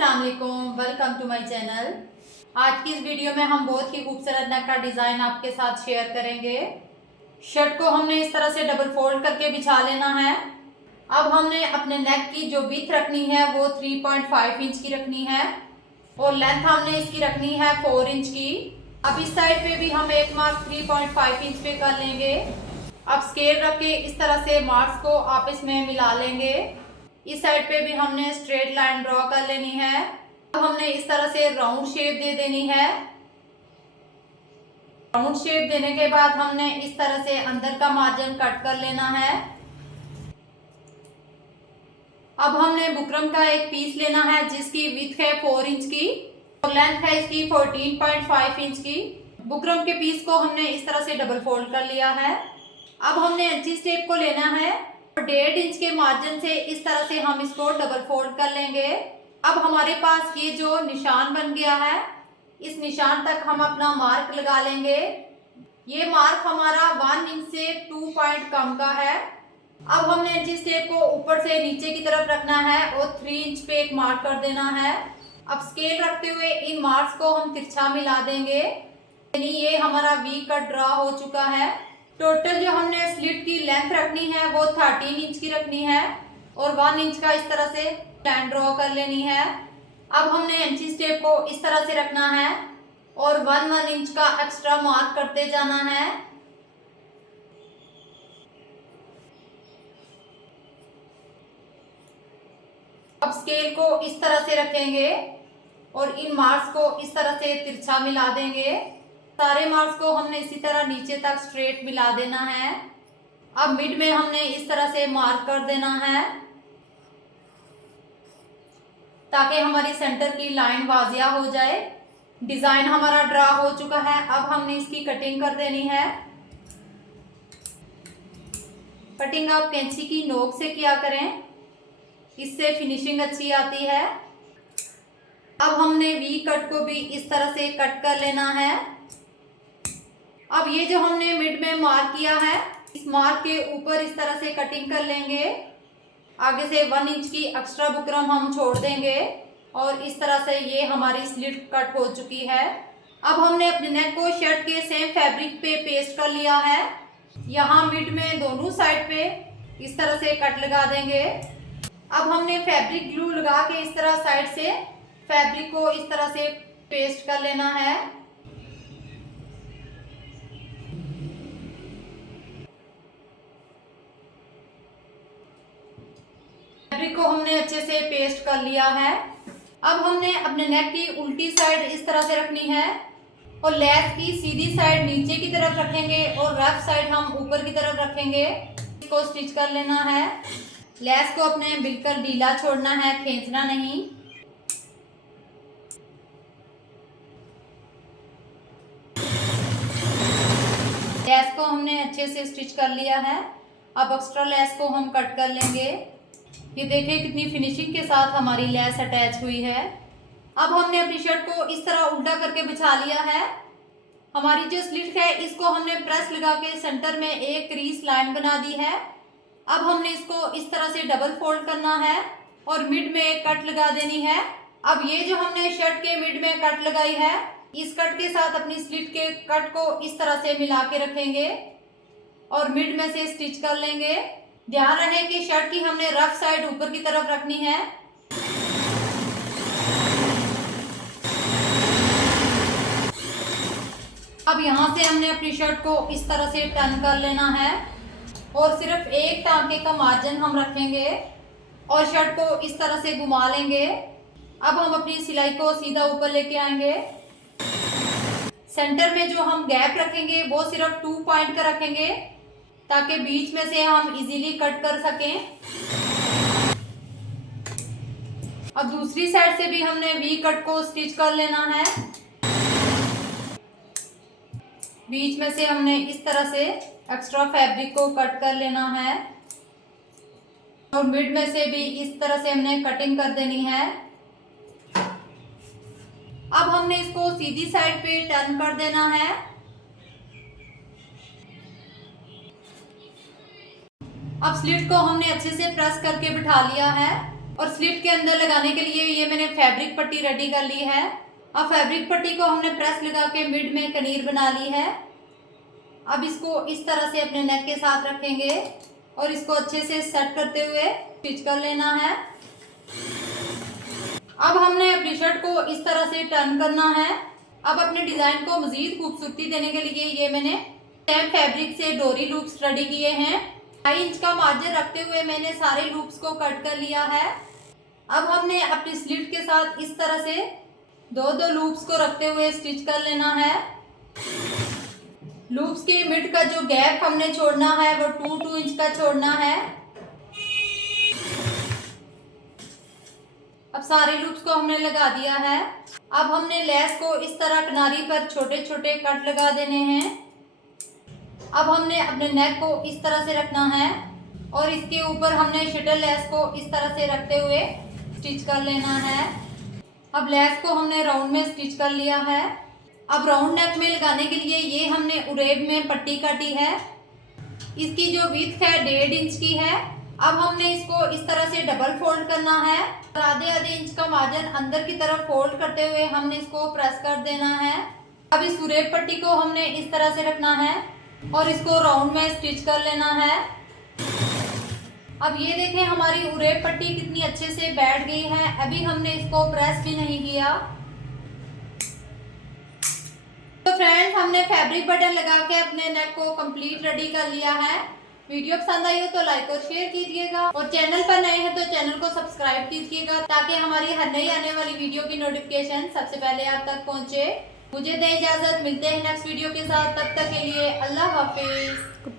अस्सलाम वालेकुम, welcome to my channel. आज की इस वीडियो में हम बहुत ही खूबसूरत नेक का डिज़ाइन आपके साथ शेयर करेंगे। शर्ट को हमने इस तरह से डबल फोल्ड करके बिछा लेना है। अब हमने अपने नेक की जो विड्थ रखनी है वो 3.5 इंच की रखनी है और लेंथ हमने इसकी रखनी है 4 इंच की। अब इस साइड पे भी हम एक मार्क 3.5 इंच पे कर लेंगे। अब स्केल रख के इस तरह से मार्क्स को आपस में मिला लेंगे। इस साइड पे भी हमने स्ट्रेट लाइन ड्रॉ कर लेनी है। अब हमने इस तरह से राउंड शेप दे देनी है। राउंड शेप देने के बाद हमने इस तरह से अंदर का मार्जिन कट कर लेना है। अब हमने बुकरम का एक पीस लेना है जिसकी विड्थ है 4 इंच की और लेंथ है इसकी 14.5 इंच की। बुकरम के पीस को हमने इस तरह से डबल फोल्ड कर लिया है। अब हमने इंची टेप को लेना है और 1.5 इंच के मार्जिन से इस तरह से हम इसको डबल फोल्ड कर लेंगे। अब हमारे पास ये जो निशान बन गया है, इस निशान तक हम अपना मार्क लगा लेंगे। ये मार्क हमारा 1 इंच से 2 पॉइंट कम का है। अब हमने इंची टेप को ऊपर से नीचे की तरफ रखना है और 3 इंच पे एक मार्क कर देना है। अब स्केल रखते हुए इन मार्क्स को हम तिरछा मिला देंगे। यानी ये हमारा वी कट ड्रा हो चुका है। टोटल जो हमने स्लिट की लेंथ रखनी है वो 13 इंच की रखनी है और 1 इंच का इस तरह से लाइन ड्रॉ कर लेनी है। अब हमने इंची टेप को इस तरह से रखना है और 1 इंच का एक्स्ट्रा मार्क करते जाना है। अब स्केल को इस तरह से रखेंगे और इन मार्क्स को इस तरह से तिरछा मिला देंगे। सारे मार्क्स को हमने इसी तरह नीचे तक स्ट्रेट मिला देना है। अब मिड में हमने इस तरह से मार्क कर देना है ताकि हमारी सेंटर की लाइन वाजिया हो जाए। डिजाइन हमारा ड्रा हो चुका है। अब हमने इसकी कटिंग कर देनी है। कटिंग आप कैंची की नोक से किया करें, इससे फिनिशिंग अच्छी आती है। अब हमने वी कट को भी इस तरह से कट कर लेना है। अब ये जो हमने मिड में मार्क किया है, इस मार्क के ऊपर इस तरह से कटिंग कर लेंगे। आगे से 1 इंच की एक्स्ट्रा बुकरम हम छोड़ देंगे और इस तरह से ये हमारी स्लिट कट हो चुकी है। अब हमने अपने नेक को शर्ट के सेम फैब्रिक पे पेस्ट कर लिया है। यहाँ मिड में दोनों साइड पे इस तरह से कट लगा देंगे। अब हमने फैब्रिक ग्लू लगा के इस तरह साइड से फैब्रिक को इस तरह से पेस्ट कर लेना है। फैब्रिक को हमने अच्छे से पेस्ट कर लिया है। अब हमने अपने नेक की उल्टी साइड इस तरह से रखनी है और लेस की सीधी साइड नीचे की तरफ रखेंगे और रफ साइड हम ऊपर की तरफ रखेंगे। इसको स्टिच कर लेना है। लेस को अपने बिल्कुल ढीला छोड़ना है, खींचना नहीं। लेस को हमने अच्छे से स्टिच कर लिया है। अब एक्स्ट्रा लेस को हम कट कर लेंगे। ये देखिए कितनी फिनिशिंग के साथ हमारी लेस अटैच हुई है। अब हमने अपनी शर्ट को इस तरह उल्टा करके बिछा लिया है। हमारी जो स्लिट है इसको हमने प्रेस लगा के सेंटर में एक क्रीज लाइन बना दी है। अब हमने इसको इस तरह से डबल फोल्ड करना है और मिड में एक कट लगा देनी है। अब ये जो हमने शर्ट के मिड में कट लगाई है, इस कट के साथ अपनी स्लिट के कट को इस तरह से मिला के रखेंगे और मिड में से स्टिच कर लेंगे। ध्यान रहे कि शर्ट की हमने रफ साइड ऊपर की तरफ रखनी है। अब यहाँ से हमने अपनी शर्ट को इस तरह से टर्न कर लेना है और सिर्फ एक टांके का मार्जिन हम रखेंगे और शर्ट को इस तरह से घुमा लेंगे। अब हम अपनी सिलाई को सीधा ऊपर लेके आएंगे। सेंटर में जो हम गैप रखेंगे वो सिर्फ 2 पॉइंट का रखेंगे ताकि बीच में से हम इजीली कट कर सकें। अब दूसरी साइड से भी हमने वी कट को स्टिच कर लेना है। बीच में से हमने इस तरह से एक्स्ट्रा फैब्रिक को कट कर लेना है और मिड में से भी इस तरह से हमने कटिंग कर देनी है। अब हमने इसको सीधी साइड पे टर्न कर देना है। अब स्लिट को हमने अच्छे से प्रेस करके बिठा लिया है और स्लिट के अंदर लगाने के लिए ये मैंने फैब्रिक पट्टी रेडी कर ली है। अब फैब्रिक पट्टी को हमने प्रेस लगा के मिड में कनीर बना ली है। अब इसको इस तरह से अपने नेक के साथ रखेंगे और इसको अच्छे से सेट करते हुए स्टिच कर लेना है। अब हमने अपनी शर्ट को इस तरह से टर्न करना है। अब अपने डिजाइन को मजीद खूबसूरती देने के लिए ये मैंने सेम फैब्रिक से डोरी लूप्स रेडी किए हैं। 2.5 इंच का मार्जिन रखते हुए मैंने सारे लूप्स को कट कर लिया है। अब हमने अपनी स्लिट के साथ इस तरह से दो लूप्स को रखते हुए स्टिच कर लेना है। लूप्स के मिड का जो गैप हमने छोड़ना है वो 2 इंच का छोड़ना है। अब सारे लूप्स को हमने लगा दिया है। अब हमने लेस को इस तरह किनारी पर छोटे छोटे कट लगा देने हैं। अब हमने अपने नेक को इस तरह से रखना है और इसके ऊपर हमने शटल लेस को इस तरह से रखते हुए स्टिच कर लेना है। अब लेस को हमने राउंड में स्टिच कर लिया है। अब राउंड नेक में लगाने के लिए ये हमने उरेब में पट्टी काटी है। इसकी जो विड्थ है 1.5 इंच की है। अब हमने इसको इस तरह से डबल फोल्ड करना है और आधे इंच का मार्जिन अंदर की तरफ फोल्ड करते हुए हमने इसको प्रेस कर देना है। अब इस उरेब पट्टी को हमने इस तरह से रखना है और इसको राउंड में स्टिच कर लेना है। अब ये देखें हमारी उरेब पट्टी कितनी अच्छे से बैठ गई है। अभी हमने इसको प्रेस भी नहीं किया। तो फ्रेंड्स, हमने फैब्रिक बटन लगा के अपने नेक को कंप्लीट रेडी कर लिया है। वीडियो पसंद आई हो तो लाइक और शेयर कीजिएगा और चैनल पर नए हैं तो चैनल को सब्सक्राइब कीजिएगा ताकि हमारी हर नई आने वाली वीडियो की नोटिफिकेशन सबसे पहले आप तक पहुंचे। मुझे दें इजाजत, मिलते हैं नेक्स्ट वीडियो के साथ। तब तक के लिए अल्लाह हाफिज।